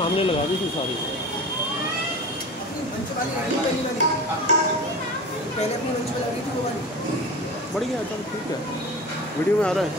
सामने लगा दी थी सारी। पहले अपनी मंच पे लगी थी वो वाली। बढ़िया, चल ठीक है, वीडियो में आ रहा है।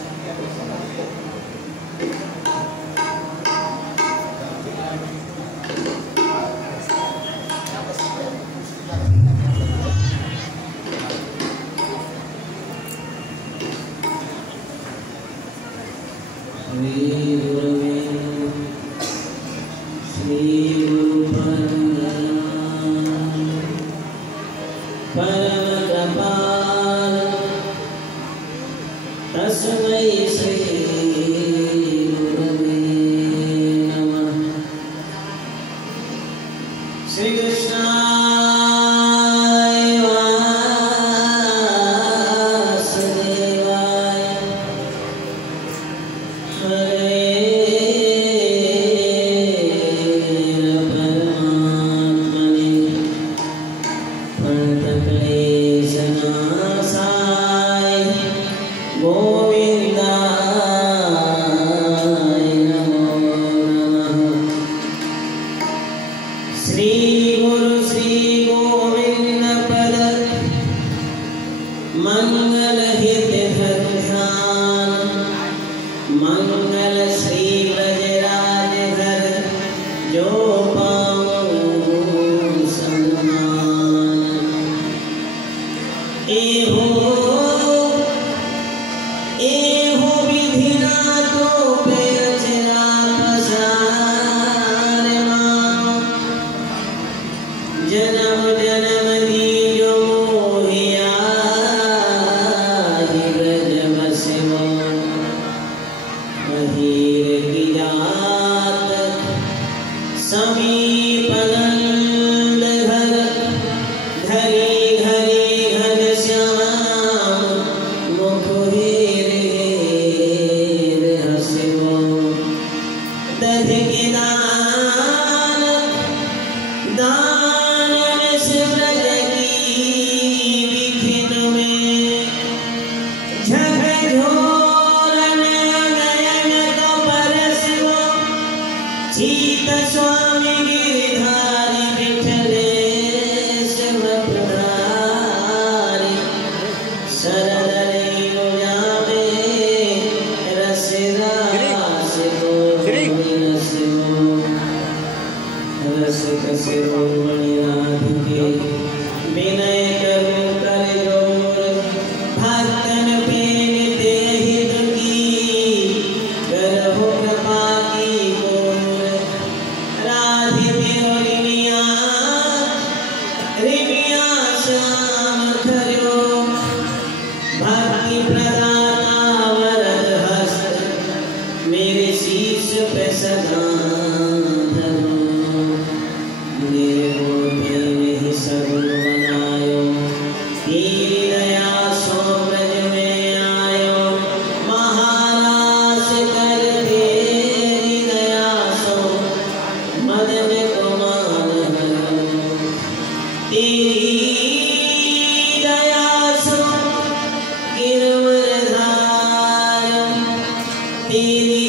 तेरी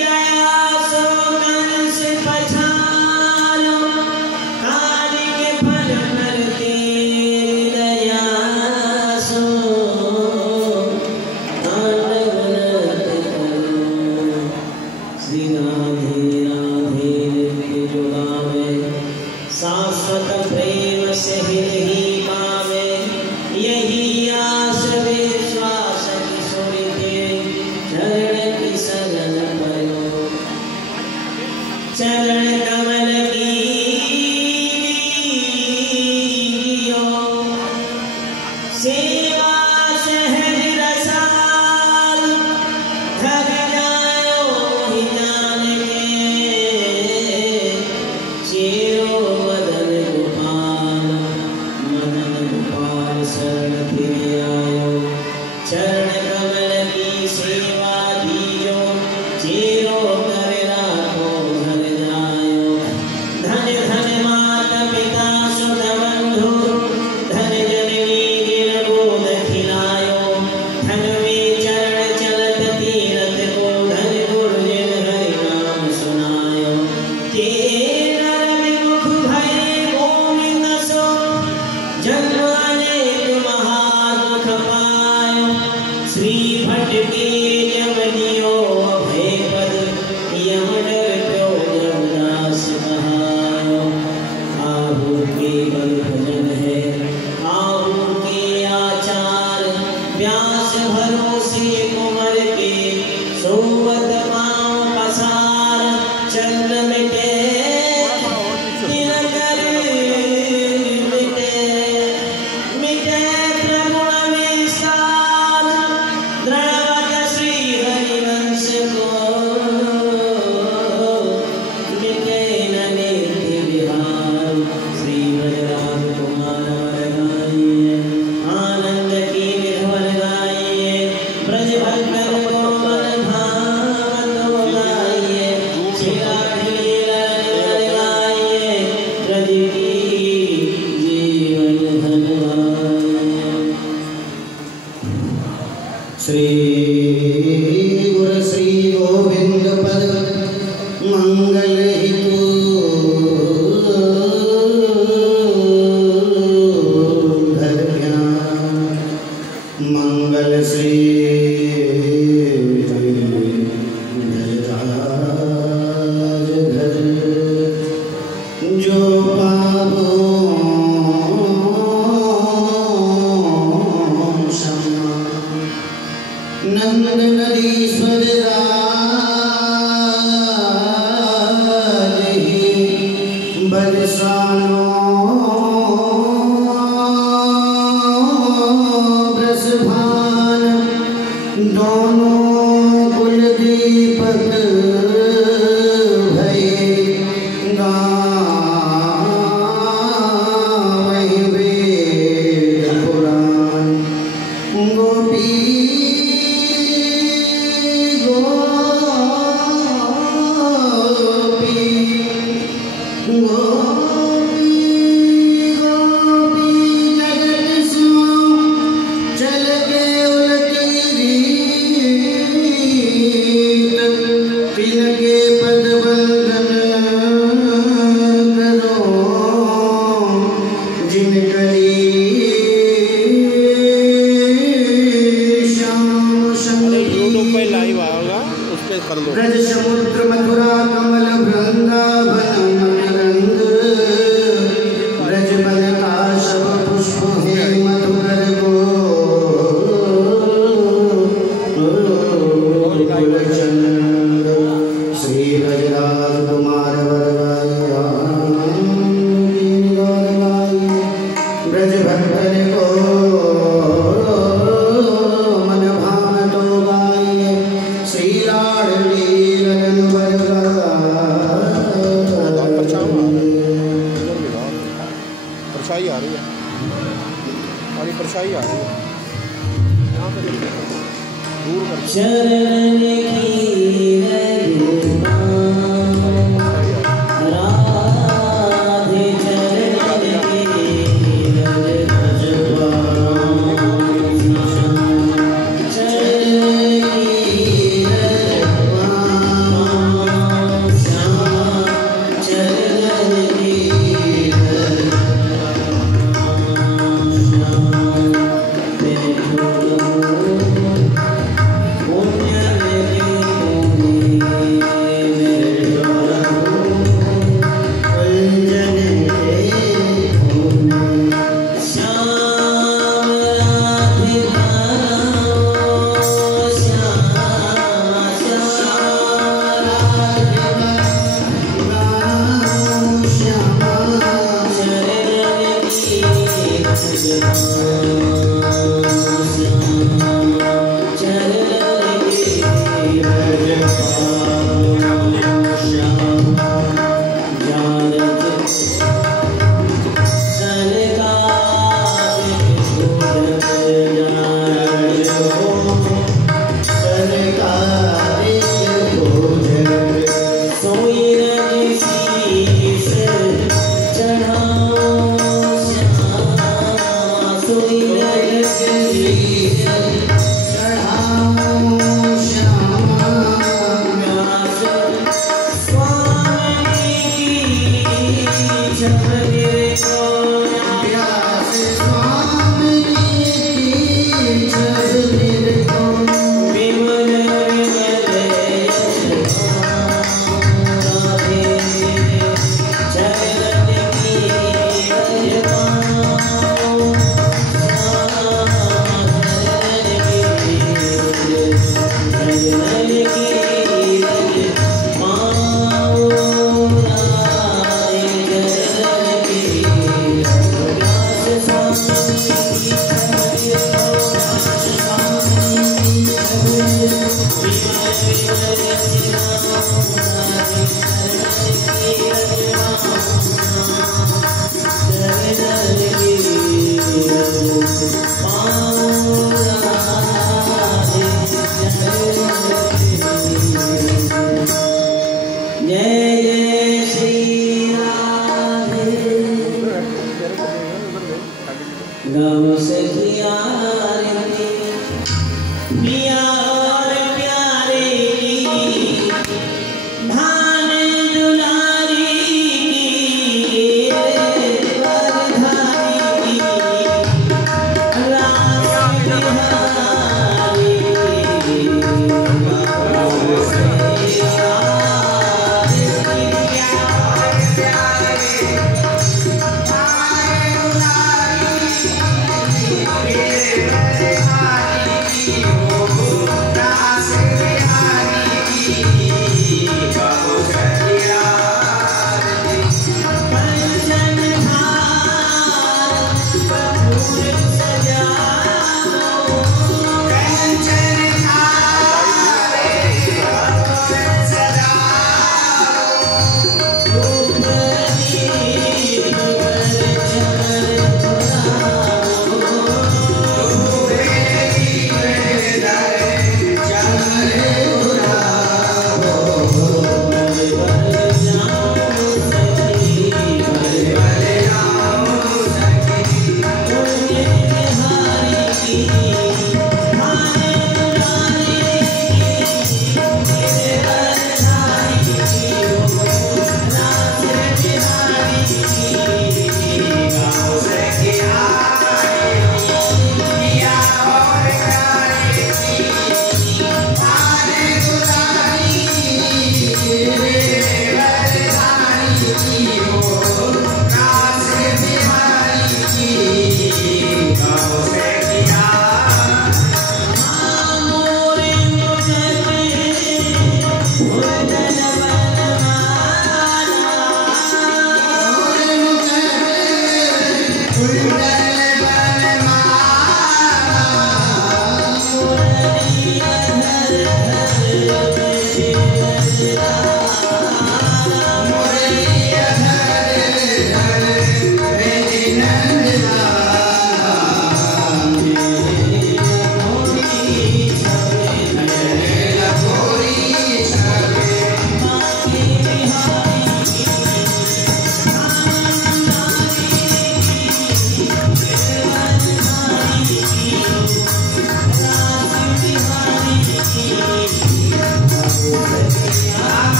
दया श्री भटके यमनियो भय पद यम डर प्यो रघुदास कहायो। आहू केवल भजन है आहू के आचार व्यास भरोसे कुंवर के सोवत पाँव पसार चंद्र मिटे तिनकर मिटे मिटे त्रिगुण विस्तार द्रवत श्री हरिवंश को मिटे न नित्य विहार। श्री ब्रजराज कुमार गाइए आनंद की विधवर गाइए ब्रज भक्तन को मन भावतो गाइए। श्री राधे गाइए ब्रज की जीवन धन गाइए। श्री गुरु श्री गोविंद पद मंगल हेतु घर ज्ञान मंगल श्री गजराज घर जो पावो क्षमा नंद नदीश्वर बरसानो ब्रसभान दोनों कुल दीपक भये गावहि वेद पुराण। गोपी यूट्यूब पे लाइव आएगा उस पे कर लो। ब्रज समुद्र मथुरा कमल वृंदावन मकरंद ब्रज बन का सब पुष्प हे मधुकर गोकुलचंद। श्री ब्रजराज कुमार वरवाई ब्रज भक्तन को मन भावतो गाइए। श्री लाडली लगन परछाई आ रही है हमारी परछाई आ रही है यहाँ पे दूर कर चरण की राधे चरण की पुण्य मिया और प्यारे की धान दुलारी की वरधारी की रास बिहारी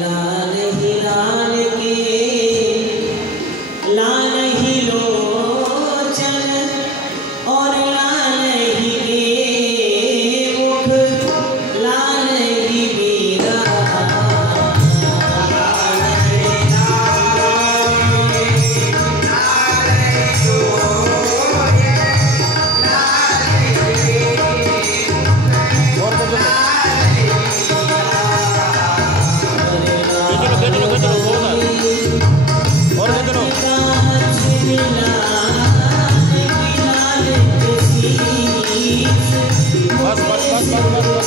लाल ही लाल के लाल ही लोचन और लाल ही मुख लाल ही मीरा बस बस बस बस बस बस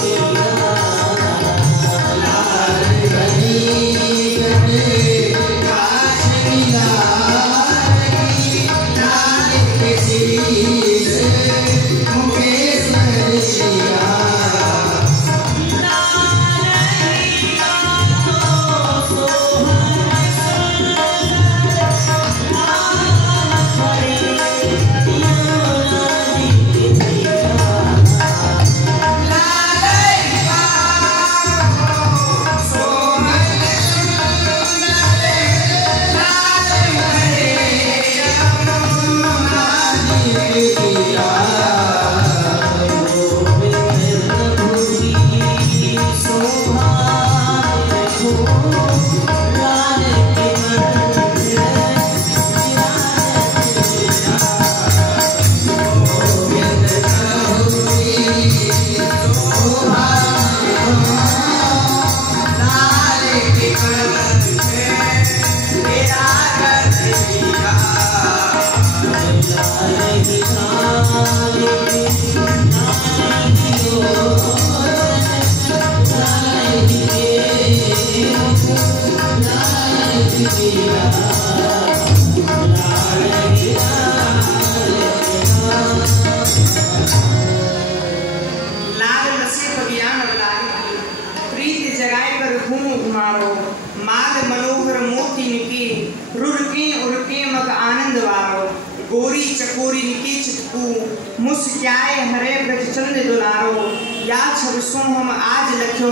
गोरी चकोरी निकी चितकू मुस्क्याए हरे ब्रज चंद दुलारो या छबसों हम आज लख्यो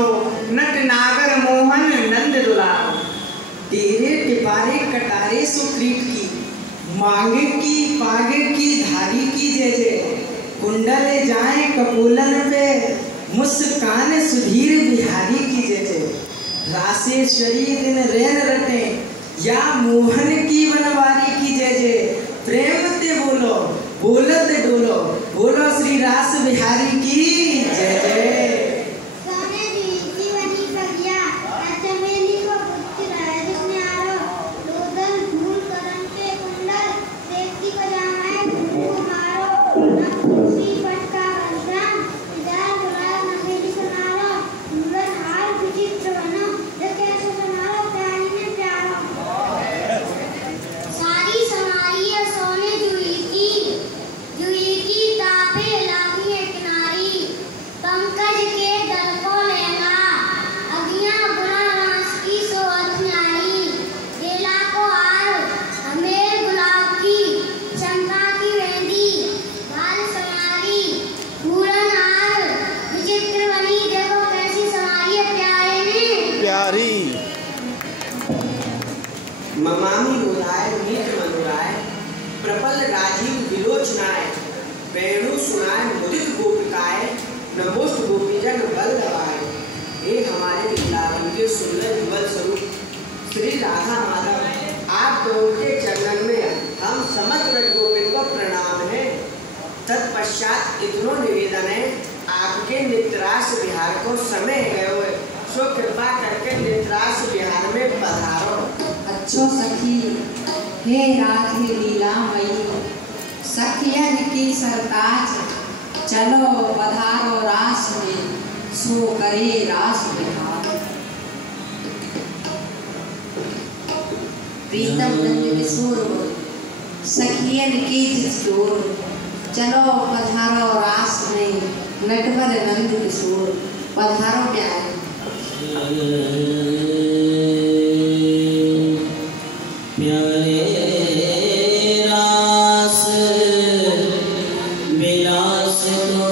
नट नागर मोहन नंद दुलारो। तेरे टिपारे कटारे सुक्रीट की मांगे की पागे की धारी की जय जय कुंडले जाए कपोलन पे मुस्कान सुधीर बिहारी की जय जय रासेश्वरी दिन रैन रटे या मोहन की बनवारी की जय जय प्रेम ते बोलो बोलत डोलो बोलो श्री रास बिहारी की जय जय। सोने जीवनी प्रज्ञा चमेली को पुत्र जिसने आरो लोदन फूल करम के कुंडल देखती को जामाए को मारो नक्सी पटका बलराम इधर गुलाब नखेली को नारो मुरन हाल विचित्र बनो जैसे समारो प्राणी में प्यारो सारी समारी सोने जुई की तापे लागी किनारी पंकज के दल को लेगा अगियां बुरा नाश की सोच न्यारी केला को आर हमें गुलाब की चंपा की वेंदी बाल समारी पूरन आर विचित्र बनी देखो कैसी समारी है प्यारे ने प्यारी ममामी बोलाए मीत मनुराय प्रबल राजीव विलोचनाय वेणु सुनाय मुदित गोपिकाय नमोस्त गोपीजन बल दवाए। हे हमारे लालन के सुंदर युगल स्वरूप श्री राधा माधव आप दोनों के चरणन में हम समस्त व्रज गोपिन को प्रणाम है। तत्पश्चात इतनो निवेदन है आपके नित्रास विहार को समय गयो है सो कृपा करके नित्रास विहार में पधारो। अच्छो सखी हे राधे लीलामयी सखियन की सरताज चलो पधारो रास में सो करे रास विहार। प्रीतम नंद किशोर सखियन की जिसोर चलो पधारो रास में नटवर नंद किशोर पधारो प्यारे। प्यारे रास विलास को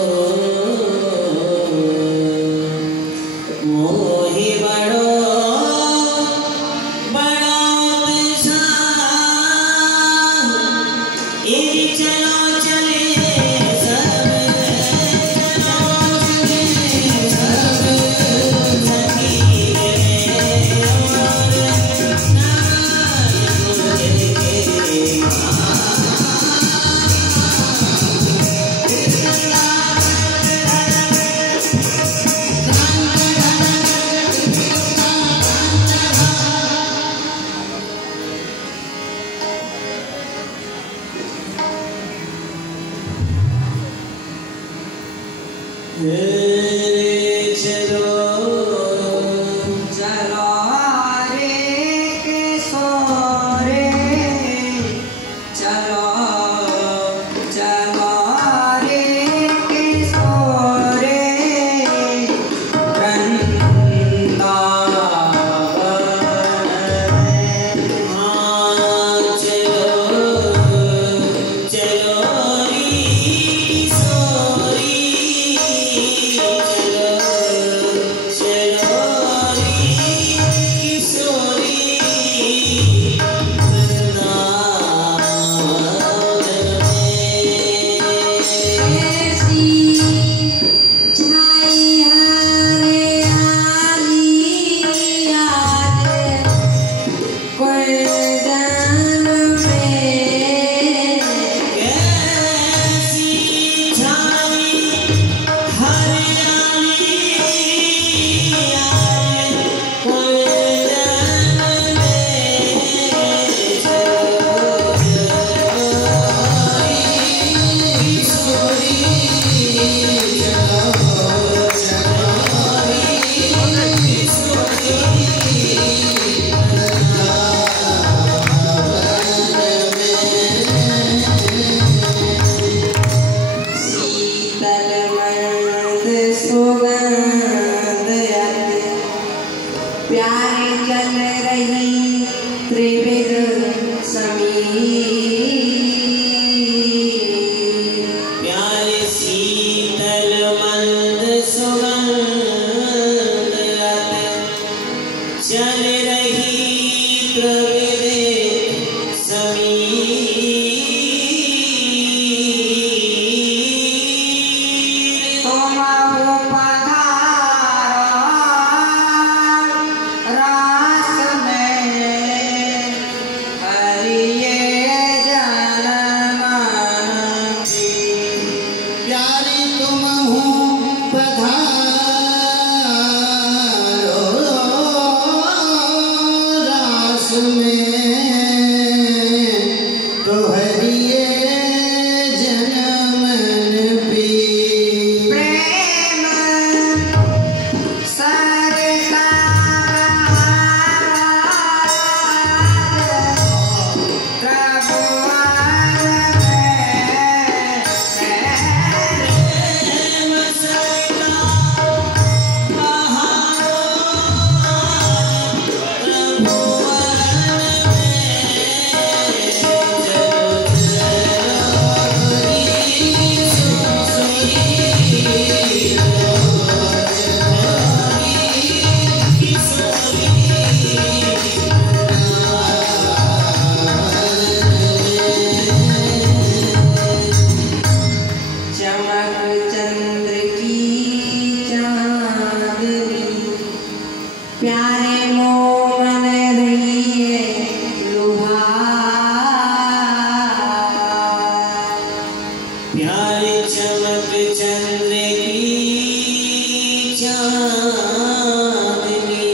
मोहि बड़ो प्यारे चल रही त्रिविध समीर प्यारे शीतल मंद सुगंध चल रही त्रिविध समीर तुम हो पधारो रास में हरिये जनमन की। प्यारी तुम हो पधारो रास में तो हरिये जनमन पी प्रेम सरता त्रिभुवन चमक चंद्र की चांदनी प्यारे मोमन रही है लुभार प्यारे चमक चंद्र की चांदनी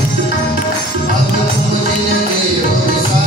अब तुम जिनके हो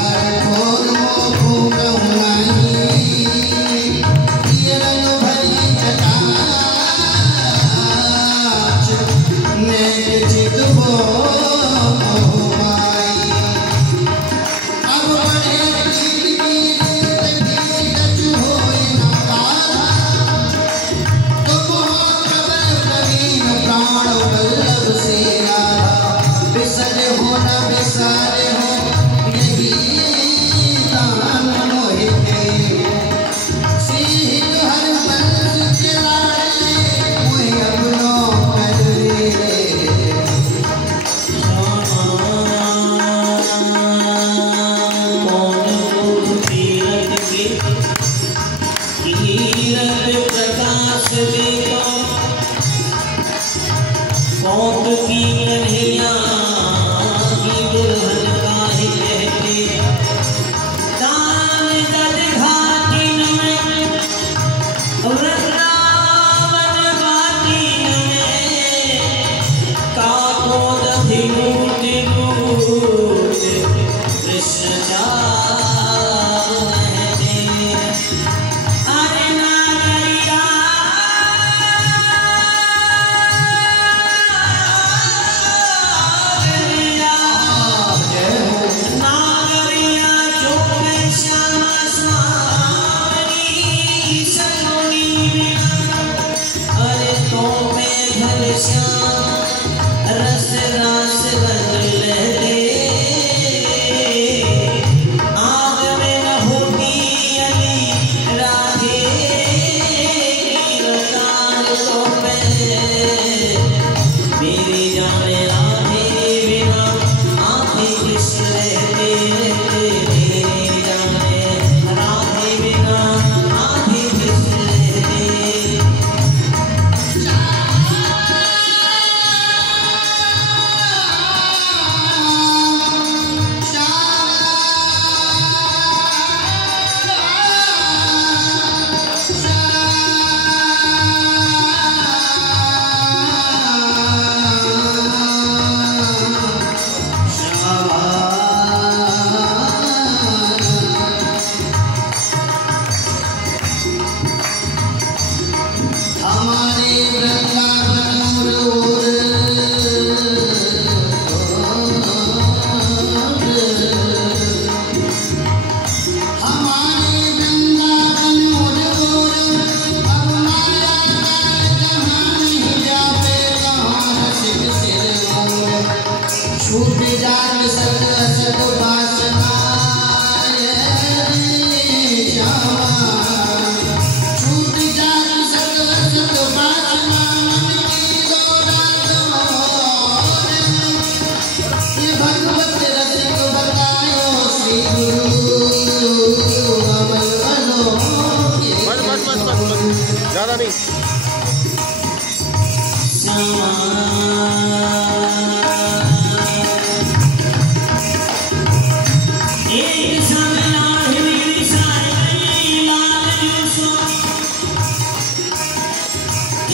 एक संग लाडली साई लाल यूसो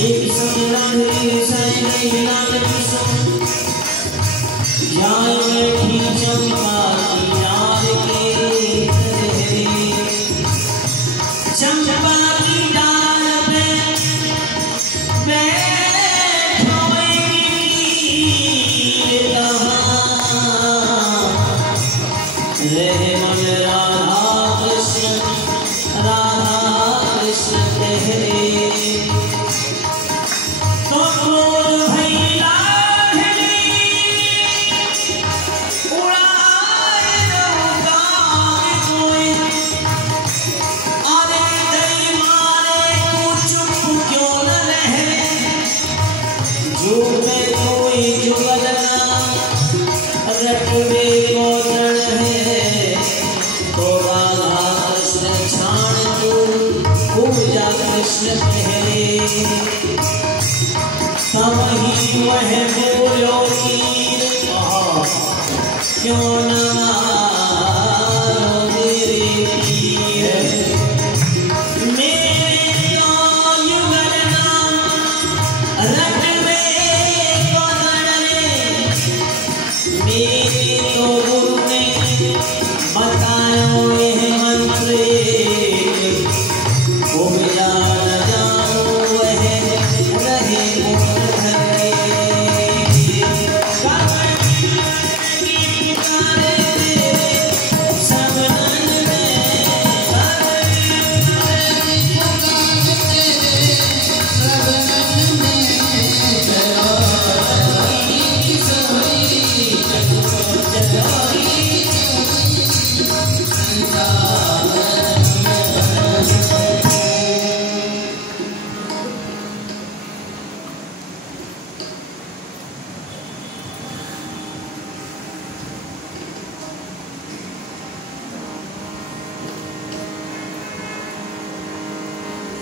एक संग लाडली साई लाल यूसो जाय बैठी चंपा की डाल के तरह चंपा की डाल पे रहे मन राधा कृष्ण कहरे तो क्रोध भैला उड़ाए नौका कोई अरे दई मारे तू चुप क्यों न रहे जो मैं कोई जुगलना रटवे को दृढ़ है तो राधा कृष्ण छाण तू पूजा कृष्ण कहरे तब ही वह बोलो कीर क्यों न मारो मेरे पीर मेरे तो युगलना रटवे को दृढ़ मेरे तो गुरु ने बतायो यह मंत्र वो मेरा न जानो वह रहे मुक्त हरे सबनन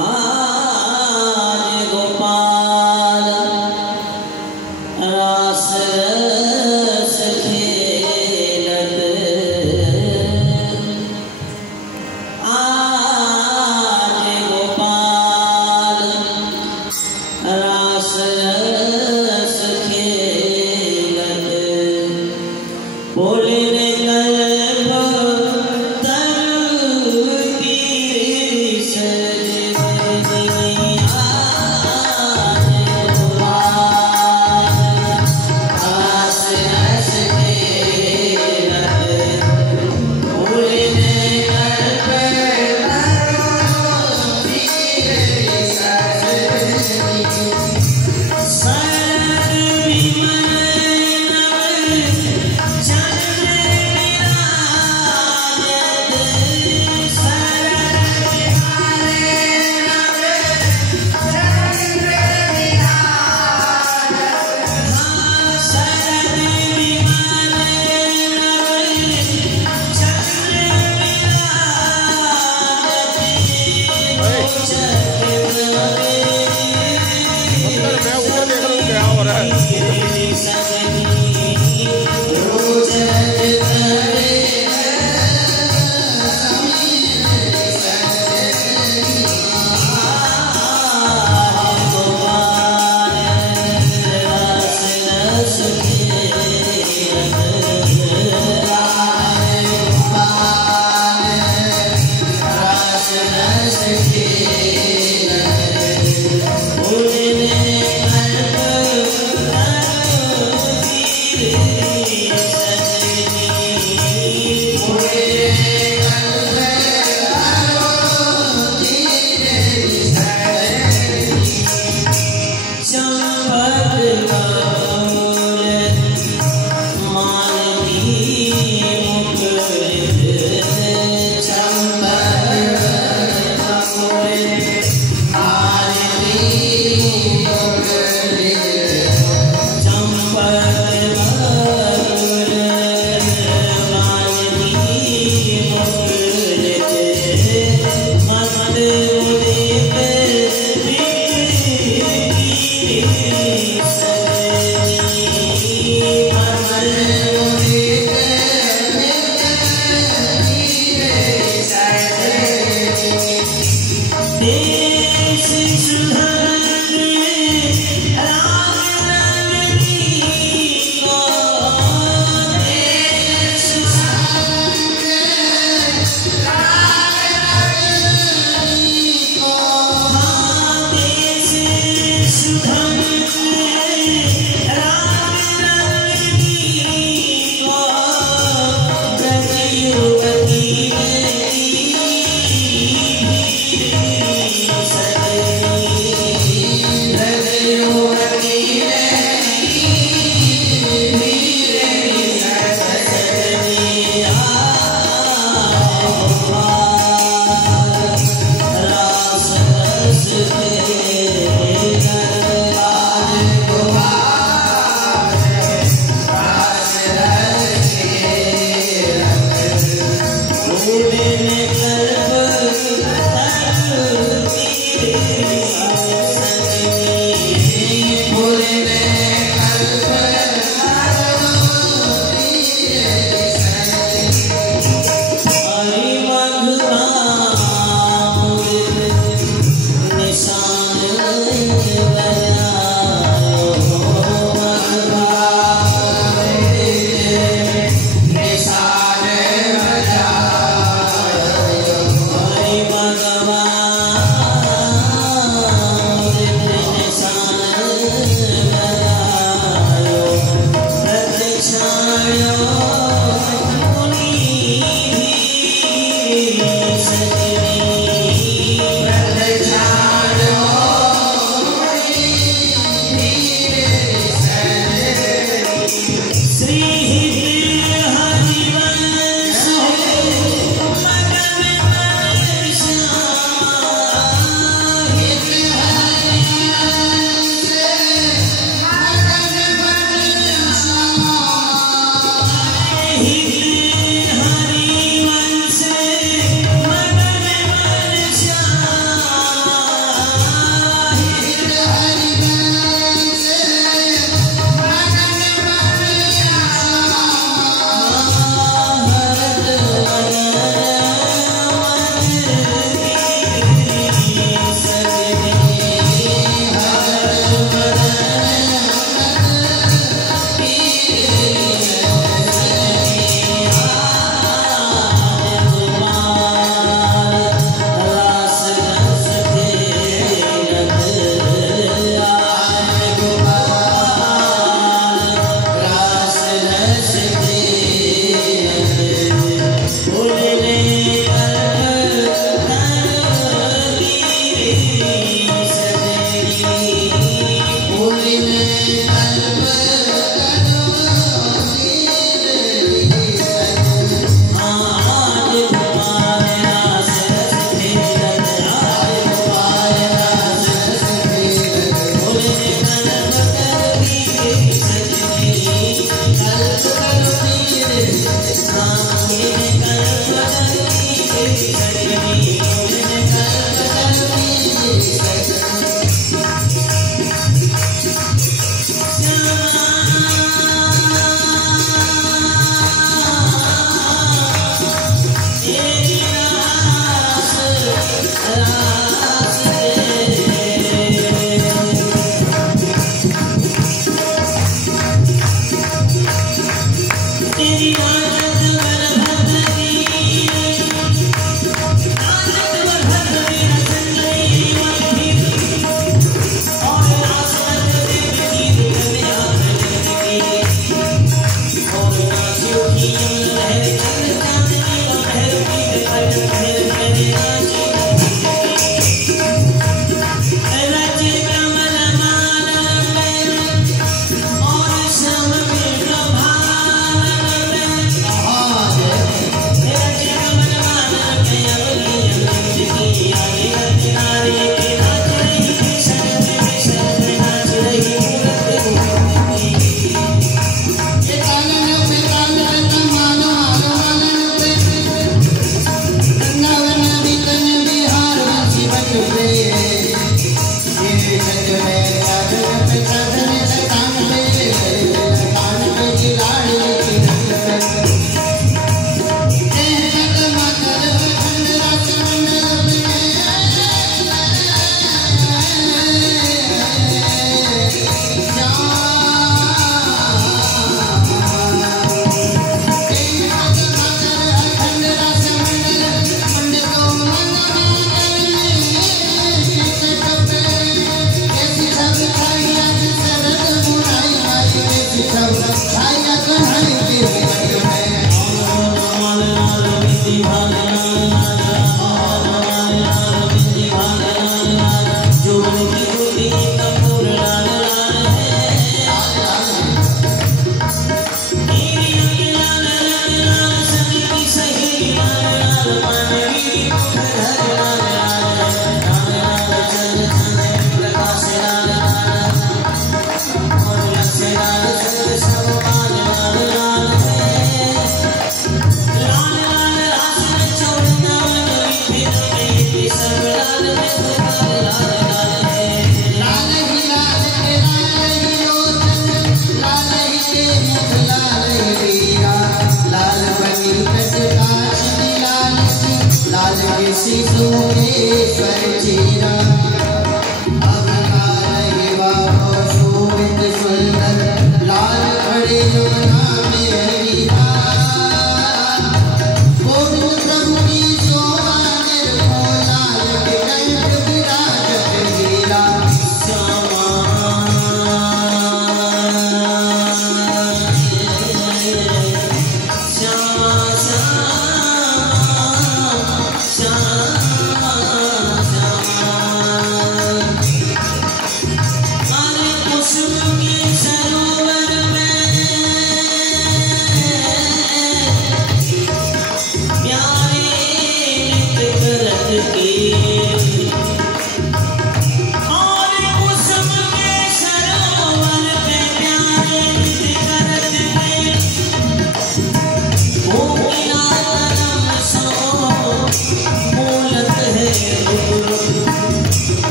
आज गोपाल रास रस खेलत आज गोपाल रास रस खेलत बोले रे कल्प तरु की सजने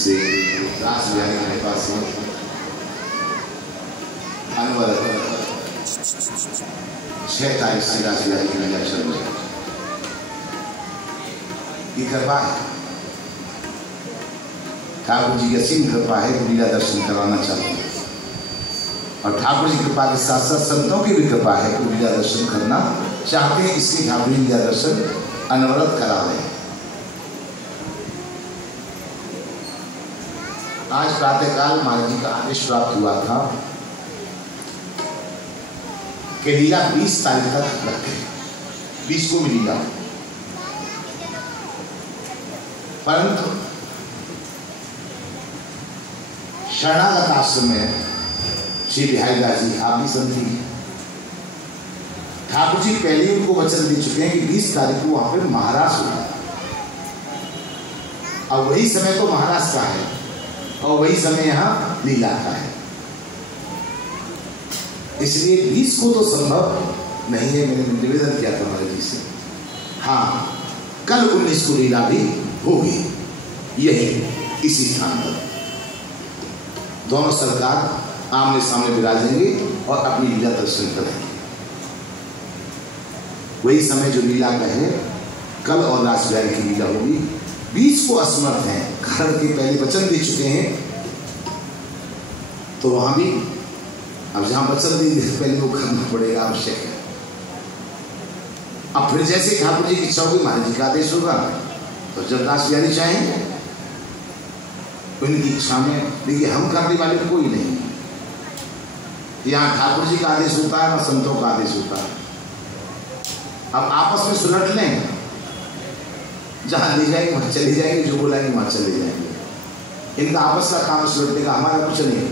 से रास बिहारी के पास अनवरत 6 तारीख से रास बिहारी की लीला चल रही है। ये कृपा है, ठाकुर जी की असीम कृपा है कि लीला दर्शन कराना चाहते हैं, और ठाकुर जी की कृपा के साथ साथ संतों की भी कृपा है कि लीला दर्शन करना चाहते हैं, इसलिए ठाकुर जी लीला दर्शन अनवरत करा रहे हैं। आज प्रातःकाल महाराज जी का आदेश प्राप्त हुआ था कि लीला 20 तारीख तक रखे, 20 को भी लीला। परंतु शरणागत आश्रम में श्री बिहारी दास जी आप भी समझी, ठाकुर जी पहले उनको वचन दे चुके हैं कि 20 तारीख को वहां पर महाराज होगा। और वही समय तो महाराज का है और वही समय यहाँ लीला का है, इसलिए 20 को तो संभव नहीं है। मैंने निवेदन किया था महाराज जी से, हाँ कल 19 को लीला भी होगी, यही इसी स्थान पर दोनों सरकार आमने सामने विराजेंगे और अपनी लीला दर्शन करेंगे। वही समय जो लीला का है, कल और रास बिहारी की लीला होगी। 20 को असमर्थ हैं, कारण के पहले वचन दे चुके हैं, तो वहां भी अब जहां वचन दे पहले वो करना पड़ेगा, आवश्यक है। अब फिर जैसे ठाकुर जी की इच्छा होगी, महाराज जी का आदेश होगा, तो जब रास बिहारी चाहेंगे उनकी इच्छा में, देखिए हम करने वाले कोई नहीं, यहाँ ठाकुर जी का आदेश होता है, वहां संतों का आदेश होता है। अब आपस में सुलट लें, जहां ले जाएंगे वहां चले जाएंगे, जो बोलाएंगे वहां चले जाएंगे। इनका आपस का काम सुलटने का, हमारा कुछ नहीं।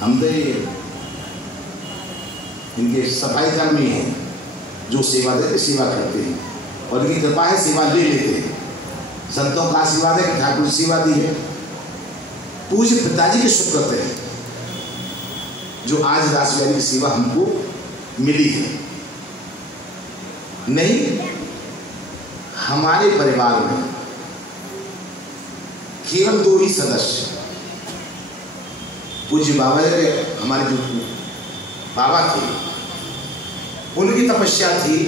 हम तो इनके सफाई कर्मी हैं, जो सेवा देते सेवा करते हैं, और इनकी कृपा है सेवा ले लेते हैं। संतों का आशीर्वाद है कि ठाकुर जी सेवा दी है। पूज्य पिताजी के सुकृत है जो आज रास बिहारी की सेवा हमको मिली है। नहीं, हमारे परिवार में केवल 2 ही सदस्य, पूज्य बाबा के हमारे जो बाबा थे, उनकी तपस्या थी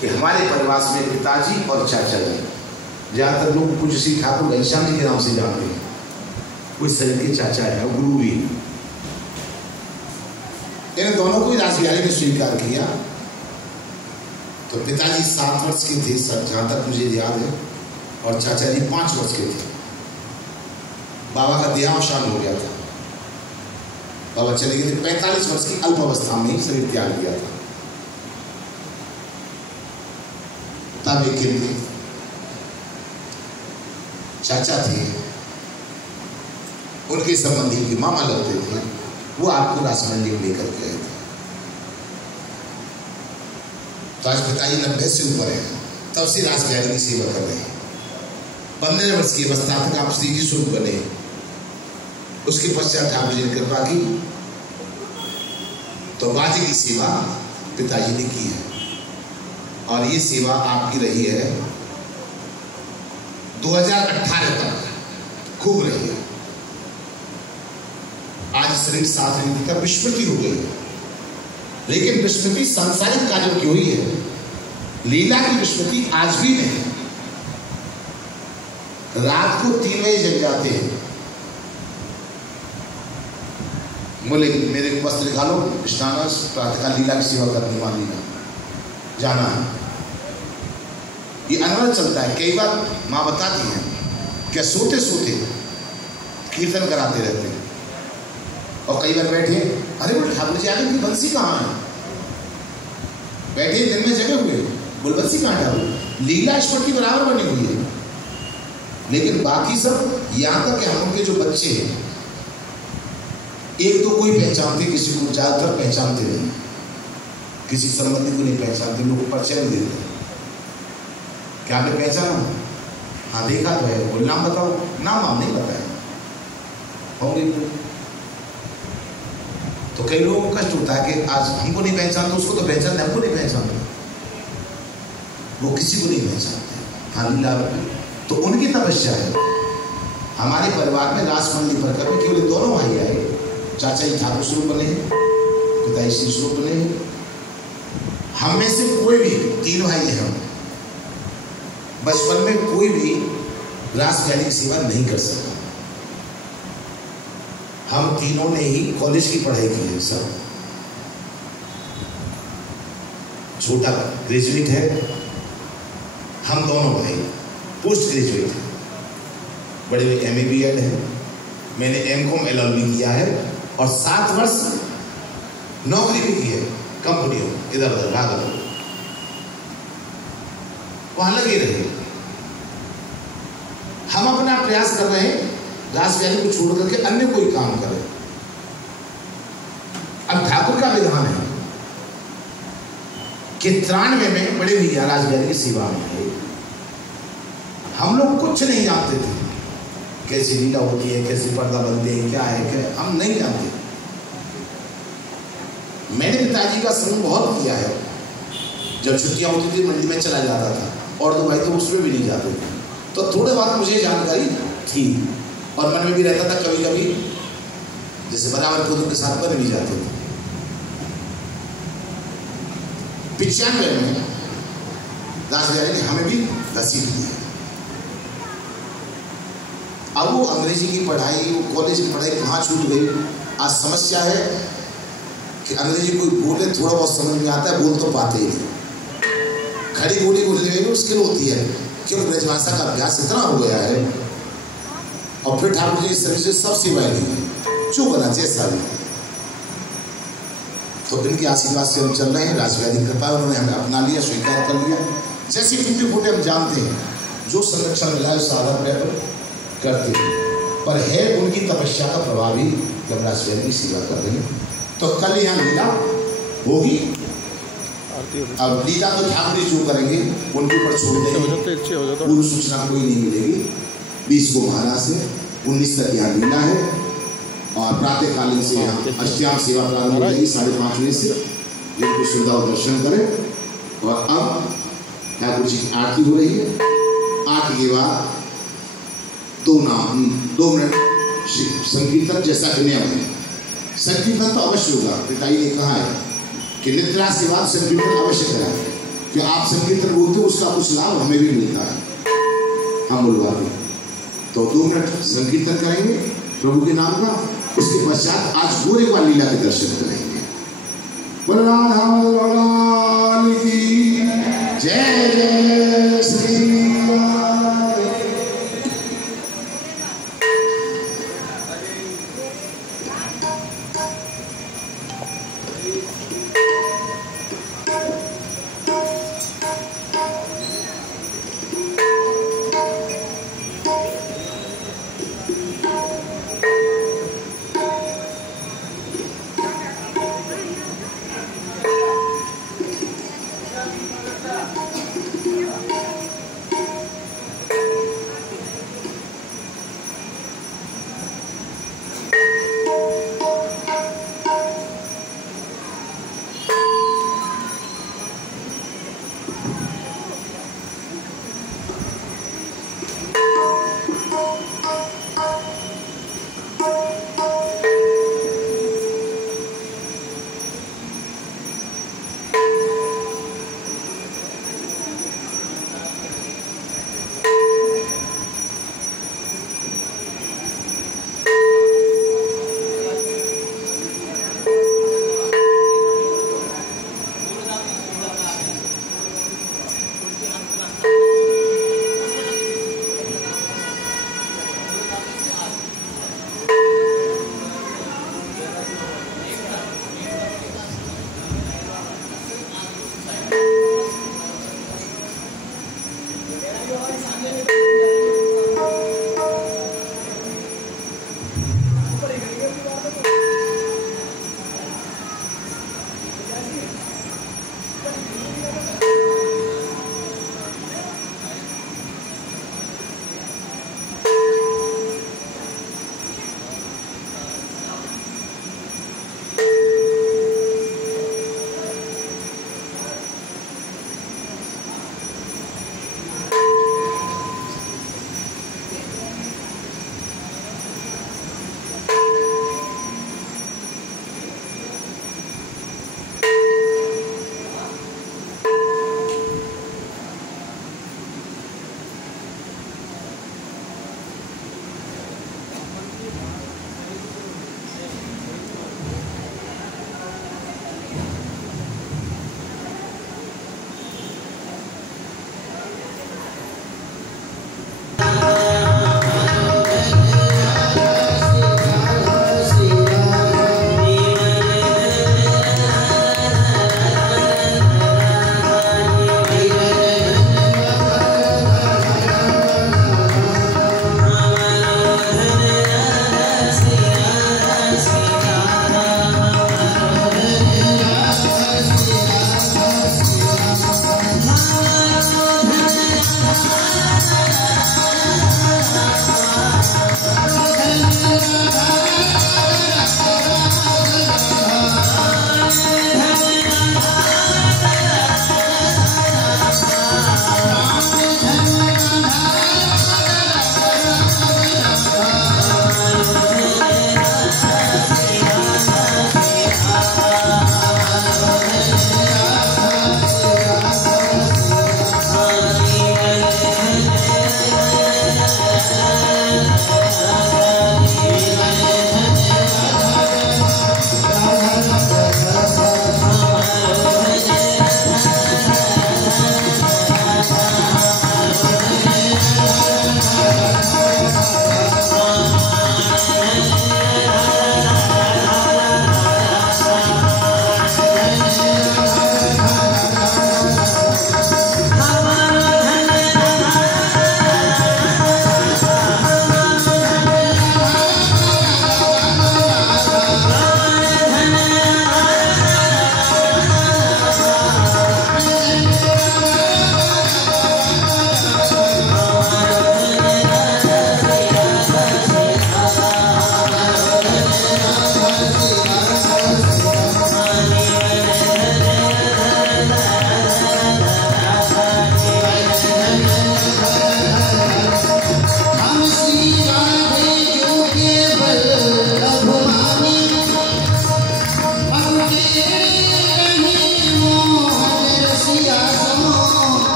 कि हमारे परिवार में पिताजी और चाचा जी, ज्यादातर लोग पूज्य श्री ठाकुर घनश्याम जी के नाम से जानते हैं, कोई शरीर के चाचा है और गुरु भी। इन दोनों को रास बिहारी ने स्वीकार किया। तो पिताजी 7 वर्ष के थे जहां तक मुझे याद है, और चाचा जी 5 वर्ष के थे। बाबा का देहावसान हो गया था, बाबा चले गए थे 45 वर्ष की अल्प अवस्था में ही शरीर त्याग किया था। तब एक चाचा थे, उनके संबंधी के मामा लगते थे, वो आपको रासमंडी में लेकर के आए थे। तो आज पिताजी 90 से ऊपर है, तब से रास बिहारी की सेवा कर रहे हैं। 15 वर्ष की अवस्था तक आप श्री जी स्वरूप बने। उसके पश्चात ठाकुर जी ने कृपा की तो बाजी की सेवा पिताजी ने की है, और ये सेवा आपकी रही है 2018 तक खूब रही है। आज शरीर साथ नहीं दिखता, विस्मृति हो गई है, लेकिन विस्मृति सांसारिक कार्यों की हुई है, लीला की विस्मृति आज भी नहीं। रात को 3 बजे जग जाते हैं, बोले मेरे वस्त्र निकालो, स्नान प्रातःकाल लीला की सेवा करने वाली जाना है। ये अनवरत चलता है। कई बार माँ बताती हैं क्या सोते सोते कीर्तन कराते रहते हैं, और कई बार बैठे, अरे बोले ठाकुर जी आगे बंसी कहाँ है, बैठे दिन में जगे हुए, बोल बंसी कहाँ है, लीला स्मृति बराबर बनी हुई है। लेकिन बाकी सब, यहाँ तक कि हम उनके जो बच्चे हैं, एक तो कोई पहचानते, किसी को ज़्यादातर पहचानते नहीं, किसी संबंधी को नहीं पहचानते, लोग परिचय नहीं देते। क्या आपने पहचाना? हाँ देखा तो है, बोल नाम बताओ, नाम आप नहीं बताया होंगे। तो कई लोगों को कष्ट होता है कि आज हमको नहीं पहचानते, उसको तो पहचानते, हमको नहीं पहचानते, वो किसी को नहीं पहचानते। हाँ लीला तो उनकी तपस्या है। हमारे परिवार में रासमंडी पर कभी केवल दोनों भाई आए, चाचा जी ठाकुर स्वरूप बने, पिताजी श्री स्वरूप बने। हम में से कोई भी 3 भाई हैं, हम बचपन में कोई भी रास बिहारी की सेवा नहीं कर सकता। हम तीनों ने ही कॉलेज की पढ़ाई की है। सब छोटा ग्रेजुएट है, हम दोनों भाई पोस्ट ग्रेजुएट हैं, बड़े MA BEd है, मैंने एमकॉम LLB किया है और 7 वर्ष नौकरी भी की है कंपनियों इधर उधर भागल वहां लगे रहे। हम अपना प्रयास कर रहे हैं रासबिहारी को छोड़ करके अन्य कोई काम करें। अब ठाकुर का विधान है कि 93 में बड़े भैया रासबिहारी की सेवा में है। हम लोग कुछ नहीं जानते थे, कैसी लीला होती है, कैसे पर्दा बनते हैं, क्या है क्या, हम नहीं जानते। मैंने पिताजी का संग बहुत किया है। जब छुट्टियां होती थी मंडी में चला जाता था और तो भाई तो उसमें भी नहीं जाते थे, तो थोड़े बहुत मुझे जानकारी थी और मन में भी रहता था कभी कभी जैसे बराबर खुद के साथ पर भी जाते थे। 95 में रासबिहारी ने हमें भी घसीट दिया। अब वो अंग्रेजी की पढ़ाई, वो कॉलेज की पढ़ाई कहाँ छूट गई। आज समस्या है कि अंग्रेजी कोई बोले थोड़ा बहुत समझ में आता है, बोल तो पाते ही नहीं। खड़ी बोली बोलने में मुश्किल होती है क्यों, ब्रजभाषा का अभ्यास इतना हो गया है। और फिर ठाकुर जी की सर्विस से सब सेवाएं ली जो बना जैसा भी। तो इनके आशीर्वाद से हम चल रहे हैं। रासबिहारी की कृपा उन्होंने हमें अपना लिया, स्वीकार कर लिया। जैसे टूटे फूटे हम जानते हैं, जो संरक्षण मिला है उस आधार पर करते हैं, पर है उनकी तपस्या का प्रभाव ही कि हम रासबिहारी की सेवा कर रहे हैं। तो कल यहाँ लीला होगी। अब लीला तो ठाकुर जी जो करेंगे उनके ऊपर छोड़ देंगे, पूर्व सूचना कोई नहीं मिलेगी। 20 को महाराज से 19 तक यहाँ लीला है और प्रातःकालीन से यहाँ अष्टयाम सेवा प्रारंभ हो जाएगी 5:30 बजे से। जिनको सुविधा हो दर्शन करें। और अब ठाकुर जी की आरती हो रही है। आरती के बाद 2 मिनट संकीर्तन जैसा कि नियम है। संकीर्तन तो अवश्य होगा, पिताजी ने कहा है कि निद्रा के बाद संकीर्तन अवश्य कराएं कि आप संकीर्तन बोलते हो उसका कुछ लाभ हमें भी मिलता है, हम बुलवाते हैं। तो 2 मिनट संकीर्तन करेंगे प्रभु के नाम का। उसके पश्चात आज गोरे का लीला के दर्शन करेंगे। बलराम की जय जय श्री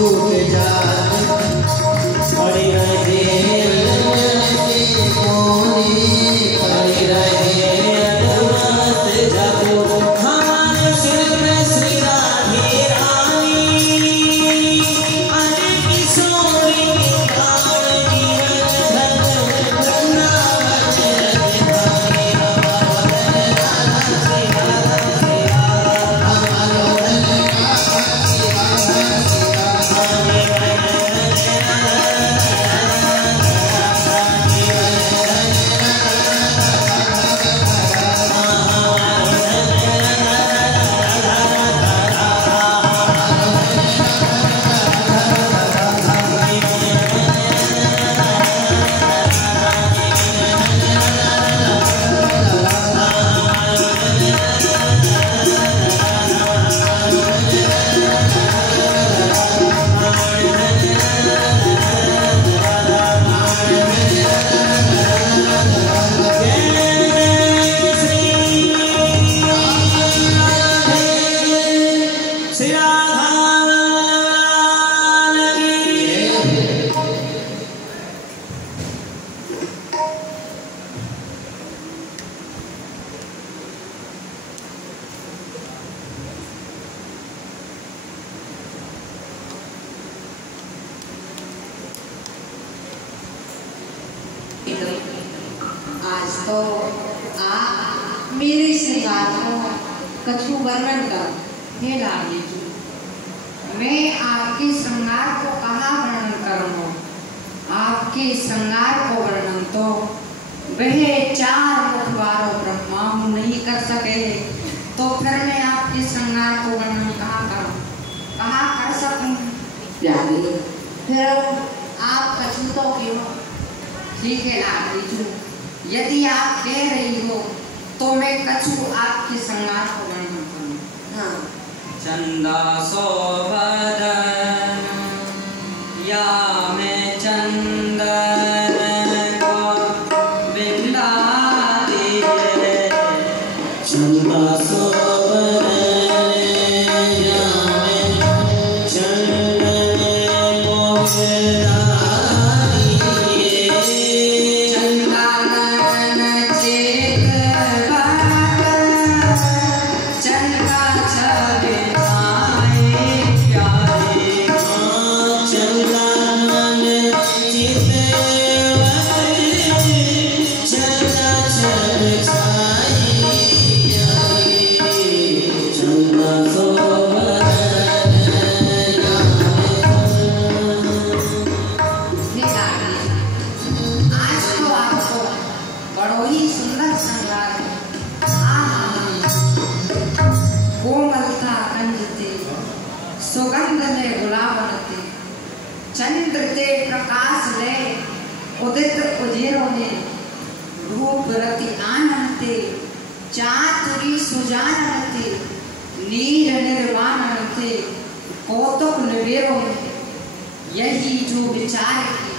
छूट जाए पड़ी रहे कोने पड़ी रहे अनवरत जगो हमारे सिर में श्री राधे रानी अरे किशोरी काल की रंगत नावत रहे आज तो आप मेरे श्रृंगार को कछु वर्णन कर। हे लाडली जी, मैं आपके श्रृंगार को कहाँ वर्णन करूँ? आपके श्रृंगार को वर्णन तो वह 4 मुख वालों ब्रह्मा नहीं कर सके, तो फिर मैं आपके श्रृंगार को वर्णन कहाँ करूँ, कहाँ कर सकूँ? प्यारी, फिर आप कछु तो क्यों? ठीक है लाडली जी, यदि आप कह रही हो तो मैं कछु आपके श्रृंगार को वर्णन करूँ। हाँ। चंदा सोबदन या मैं चंदन को बिंदाती है चंदा सोबदन या मैं चंदन को बिंदाती है चंदन चेत बात चंदा छबे आए प्यारे चंदन चित चंदा छब छाई चंदा सोबदन हे लाडली, आज तो आपको बड़ो ही सुंदर श्रृंगार है। कोमलता कंजते सुगंध ले गुलाबनते चंद्र ते प्रकाश ले उदित उजेरो ने रूप रति आनंते चातुरी सुजानते नीर निर्वाणते कौतुक निवेरो ने यही जो विचार की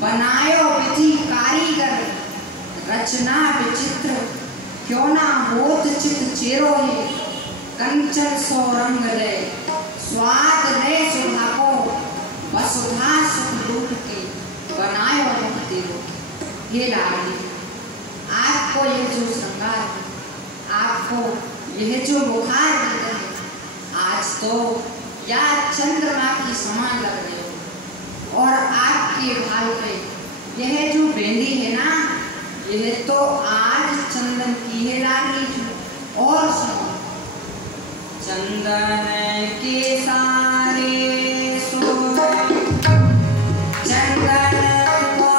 बनायो विधि कारीगर रचना विचित्र क्यों ना होत चित चेरो है कंचन सो रंग ले स्वाद ले सुधा को वसुधा सुख लूट के बनायो मुक्ति रो। हे लाडली, आपको यह जो श्रृंगार है, आपको यह जो बुखार है, आज तो या चंद्रमा की समान लग रहे हो, और आपके भाल पे यह जो बेंदी है ना, यह तो आज चंदन की है लाडली जी। और सुनो, चंदन के सारे सोने चंदन को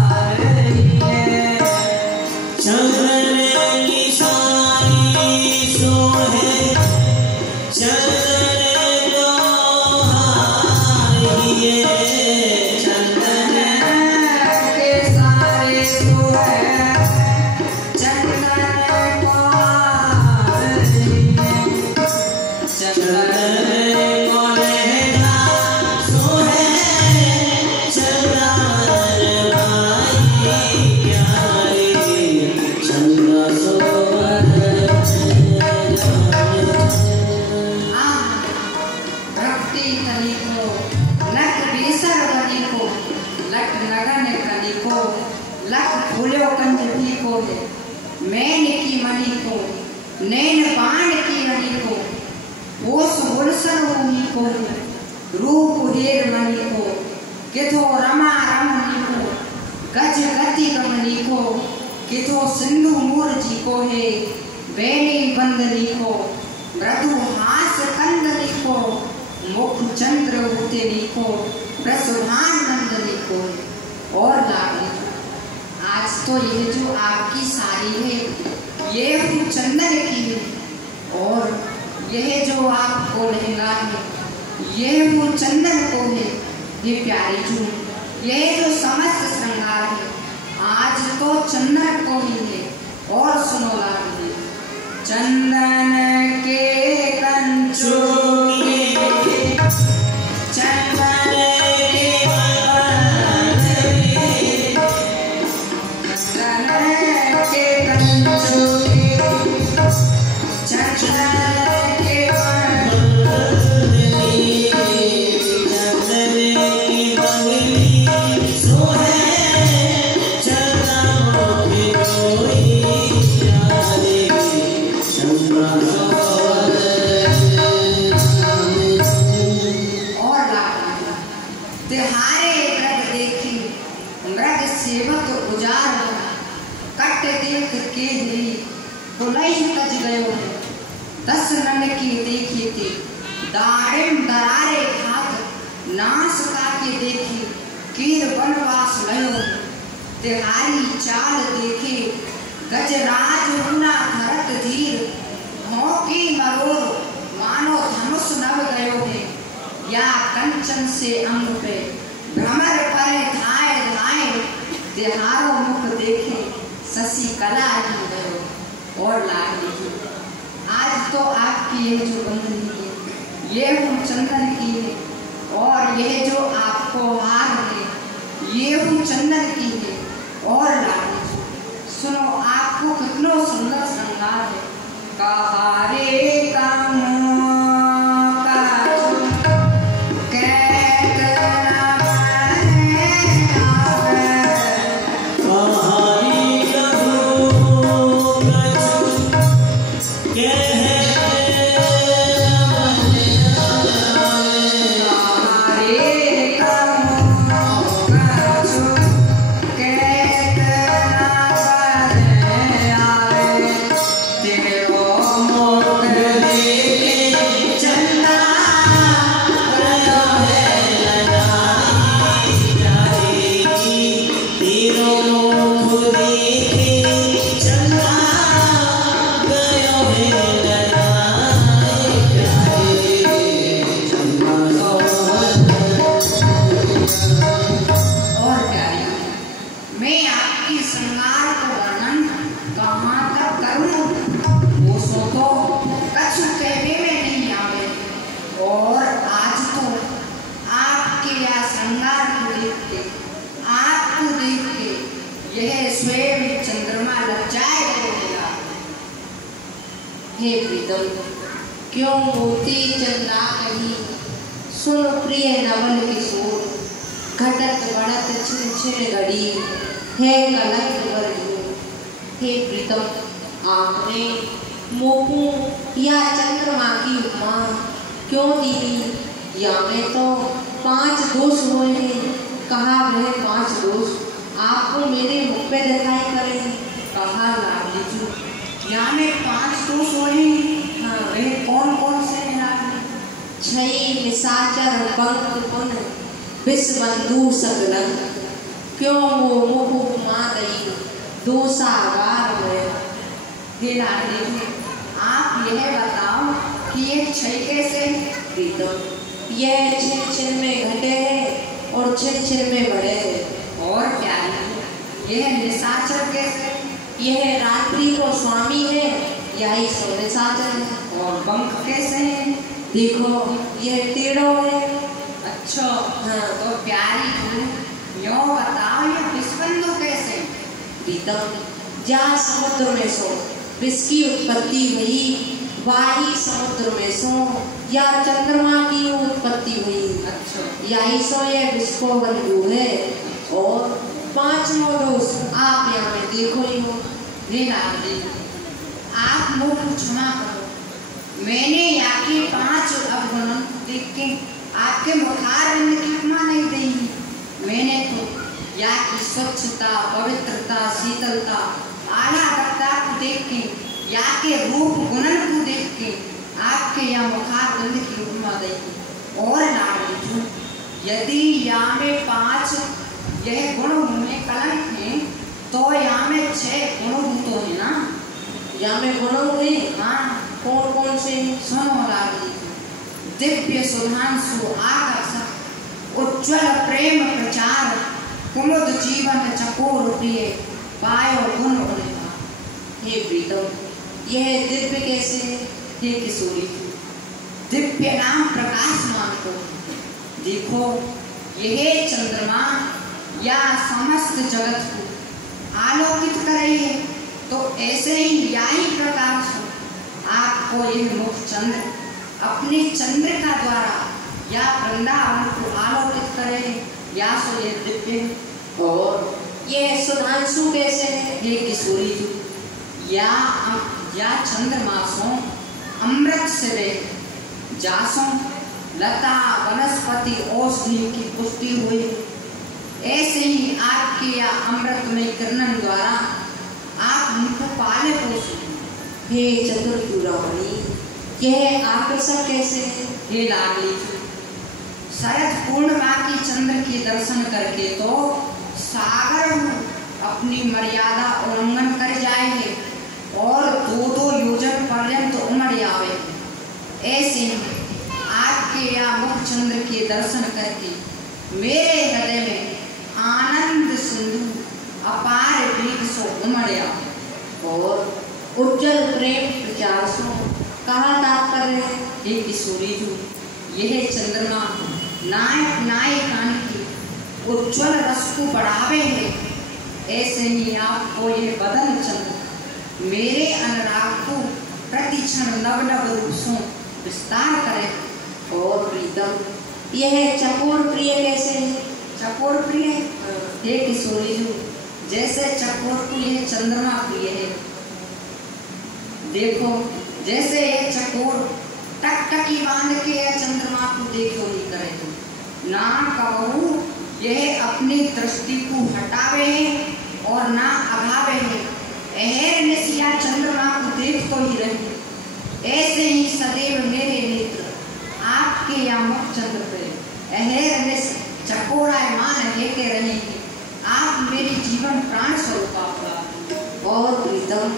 हारिए चंदन की सारी सोहे चंदन को हारिए चंदन के सारे सोहे चंदन को हारिए चंदन भक्ति तनी को लट बेसर बनी को लट लगन कनी को लट फूलो कंज भी को है मैन की मणि को नैन बाण की मणि को ओस गुलशन भूमि को रूप हेर मणि को किथो रमा रमणी को गज गति कमनी को किथो सिंधु मूर जी को है वेणी बंदनी को मृदु हास कंदनी को मुख चंद्र उतनी को प्रसुभान नंदनी को और लागी। आज तो यह जो आपकी साड़ी है ये चंदन की है और यह जो आपको लहंगा है ये वो चंदन को है। ये प्यारी जो यह जो समस्त श्रृंगार है आज तो चंदन को ही है। और सुनो लागी चंदन के कंचों के चंदन के चंदन के कंचों के चंदन दस ननकी देखी थी दाड़िम दरारे खात नास काके देखी कीर बनवास लयो तिहारी चाल देखे गजराज उना धरत धीर भौंकी मरोर मानो धनुष नव गयो है या कंचन से अंग पे भ्रमर परे धाए धाए तिहारो मुख देखे शशि कला ही गयो। और लागी आज तो आपकी यह जो बंधनी है ये वो चंदन की है और यह जो आपको हार है ये वो चंदन की है। और लागी सुनो आपको कितना सुंदर श्रृंगार है। कहारे काम क्यों मोती चंदा कही सुन प्रिय नवल किशोर घटत बढ़त छिन छिन घड़ी है कलक वर्जू। हे प्रीतम आपने मोकू या चंद्रमा की उपमा क्यों दी या में तो 5 दोष हुए हैं कहा वह 5 दोष आपको मेरे मुख पे दिखाई करे कहा लाडलीजू या में 5 दोष हुए हैं। हाँ वे कौन कौन से हैं? छई निशाचर पंख पुन विष बंधु सगलन क्यों वो मुख उपमा दई दोषागार में। हे लाडली आप यह बताओ कि ये छई कैसे प्रीतम यह छिन छिन में घटे हैं और छिन छिन में बढ़े हैं। और क्या यह निशाचर कैसे यह रात्रि को स्वामी है यही सो निशाचर है। और पंख कैसे हैं देखो यह टेढ़ो है। अच्छा हाँ तो प्यारी यो बताओ ये विषबंधु कैसे प्रीतम जा समुद्र में सो विष की उत्पत्ति हुई वाही समुद्र में सो या चंद्रमा की उत्पत्ति जाई सो ये विस्को बंधु है। और पांचवा दोस्त आप यहाँ में देखो ही हो, हे लाडली आप मुझ क्षमा करो, मैंने यहाँ के 5 अवगुणों देख के आपके मुखार में क्षमा नहीं दी। मैंने तो यहाँ की स्वच्छता, पवित्रता, शीतलता, आह्लादकता को देख के, यहाँ के रूप गुणन को देख के आपके यहाँ मुखार गंध की उपमा दी। और लाडली जी यदि यहाँ में 5 यह गुण में कलंक है तो यहाँ में 6 गुण तो है ना। यहाँ में गुण हुए, हाँ कौन कौन से? सुनो लाडली, दिव्य सुधांशु आकर्षक उज्ज्वल प्रेम प्रचार कुमुद जीवन चकोर प्रिय पायो गुण उन्हें। हे प्रीतम यह दिव्य कैसे है? हे किशोरी दिव्य नाम प्रकाशमान को देखो, यह चंद्रमा या समस्त जगत को आलोकित करे है तो ऐसे ही यही प्रकाश आपको यह मुख चंद्र अपनी चंद्रिका द्वारा या वृंदावन को आलोकित करे, या सो ये दिव्य। और यह सुधांशु कैसे है? ये किशोरी जी या चंद्रमासों अमृत से वे जासों लता वनस्पति औषधि की पुष्टि हुई, ऐसे ही आपके या अमृत में किरण द्वारा आप उनको पाले पोषे। हे चतुर्चूड़ामणि यह आकर्षक कैसे है? हे लाडली शरद पूर्णिमा की चंद्र के दर्शन करके तो सागर अपनी मर्यादा उल्लंघन कर जाएंगे और 2-2 योजन पर्यंत उमड़ जावे। ऐसे ही आपके या मुख चंद्र के दर्शन करके मेरे हृदय में आनंद सिंधु अपार वेग सो उमड़ जावे। और उज्जवल प्रेम प्रचार सो कहा तात्पर्य है? हे किशोरी जी यह चंद्रमा नायक नायिकान की उज्ज्वल रस को बढ़ावे है, ऐसे ही आपको यह बदन चंद्र मेरे अनुराग को प्रति क्षण नव नव रूप से विस्तार करे। और प्रीतम यह चकोर प्रिय कैसे है? चकोर प्रिय हे किशोरी जी जैसे चकोर को यह चंद्रमा प्रिय है। देखो जैसे ये चकोर टकटकी बांध के चंद्रमा को देखो ही करे ना कहू यह अपनी दृष्टि को हटावे है और ना अभावे है, अहर निशिया चंद्रमा को देख तो ही रहे। ऐसे ही सदैव मेरे नेत्र आपके या मुख चंद्र पे अहर निश चकोरायमान है के रहेंगे। आप मेरी जीवन प्राण स्वरूप आपका। और प्रीतम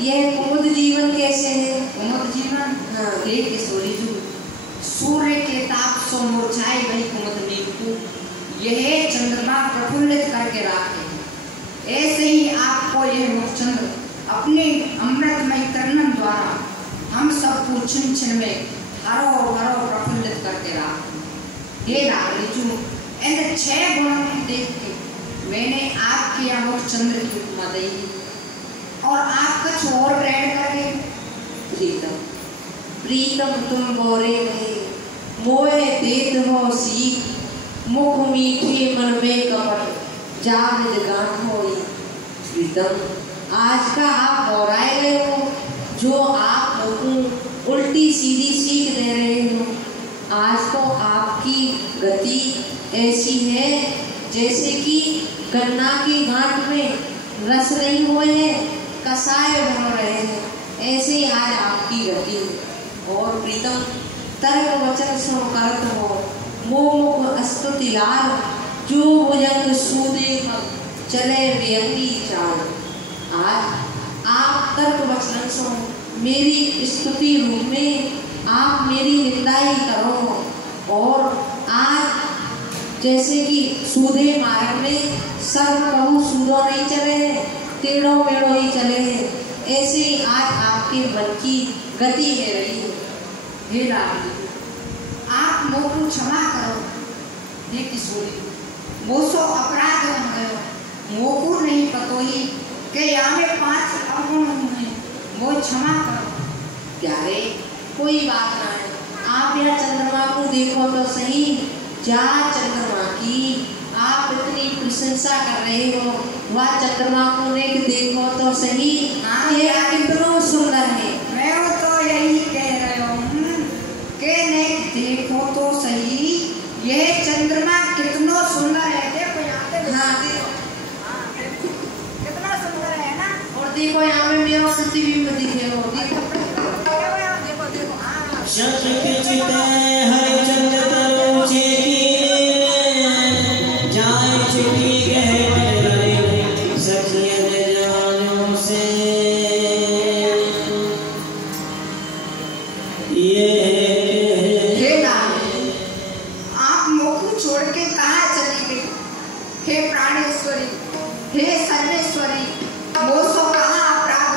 यह कुमुद जीवन कैसे है? कुमुद जीवन हे किशोरी जी सूर्य के ताप सो मुरझाए वही कुमुद मेघ को यह चंद्रमा प्रफुल्लित करके रखे। ऐसे ही आपको यह मुख चंद्र अपने अमृतमय किरण द्वारा हम सबको छिन छिन में हरो हरो प्रफुल्लित करके रखे। हे लाडली जी इन 6 गुणों को देख के मैंने आपके मुख चंद्र की उपमा दी और आप कुछ और ग्रहण करके। प्रीतम प्रीतम तुम गोरे नहीं मोए देत हो सीख मुख मीठे मन में कपट जाविद गांठ होई। प्रीतम आज का आप गौराए गए हो, जो आप लोगों उल्टी सीधी सीख दे रहे हो। आज तो आपकी गति ऐसी है जैसे कि गन्ना की गांठ में रस नहीं हुए हैं, कसाय बन रहे हैं, ऐसे आज आपकी गति। और प्रीतम तर्क वचन सो करत हो मोह मुख स्तुति लाल जो भुजंग सूदे चले व्यंगी चाल। आज आप तर्क वचन सो मेरी स्तुति रूप में आप मेरी निंदाई करो। और आज जैसे कि सूदे मार्ग में सब कहूँ सूदो नहीं चले हैं, टेढ़ो मेढ़ो ही चले हैं, ऐसे ही आज आपके मन की गति है रही है। हे लाडली आप मोह को क्षमा करो। हे किशोरी मोह सो अपराध बन गयो, मोह को नहीं पतो ही कि यहाँ में 5 अवगुण हैं, मोह क्षमा करो। प्यारे कोई बात ना है, आप यह चंद्रमा को देखो तो सही, क्या चंद्रमा की आप इतनी प्रशंसा कर रहे हो? वह चंद्रमा को देखो तो सही, ये कितना सुंदर है। मैं तो यही कह रहा हूँ कि देखो तो सही, ये चंद्रमा कितना सुंदर है। देखो यहाँ पे, हाँ देखो, कितना सुंदर है ना। और देखो यहाँ में मेरा प्रतिबिंब दिखे हो। देखो हरिचंद्र तरोचे जाए चिटी गहरे सखियन जानों से हे लाल, आप मुख छोड़ के कहाँ चली गई? हे प्राणेश्वरी, हे सर्वेश्वरी, मोसो कहाँ अपराध?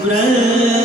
ब्रह्म